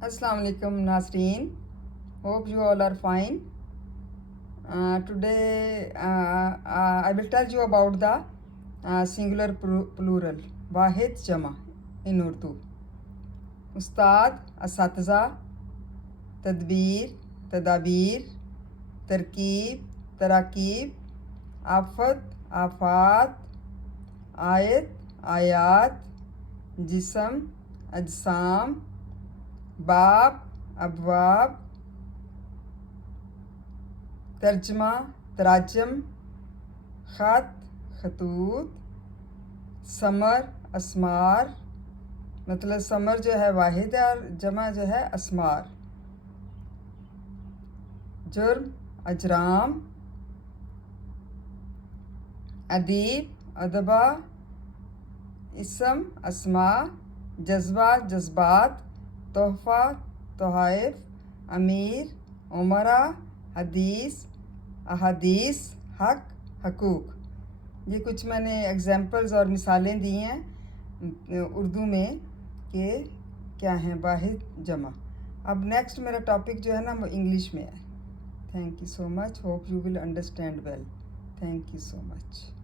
Assalamu alaikum Nasreen. Hope you all are fine. Today I will tell you about the singular plural واحد جمع in Urdu. استاد اساتذہ، تدبیر تدابیر، ترکیب تراکیب، آفت آفات، آیت آیات، جسم اجسام، باب ابواب، ترجمہ تراجم، خط خطوط، ثمر اسمار، مطلب ثمر جو ہے واحد ہے اور جمع جو ہے اسمار، جرم اجرام، ادیب ادبا، اسم اسماء، جذبہ جذبات، تحفہ تحائف، امیر عمرہ، حدیث احادیث، حق حقوق۔ یہ کچھ میں نے ایگزامپلز اور مثالیں دی ہیں اردو میں کہ کیا ہیں واحد جمع۔ اب نیکسٹ میرا ٹاپک جو ہے نا وہ انگلش میں ہے۔ Thank you so much, hope you will understand well. Thank you so much.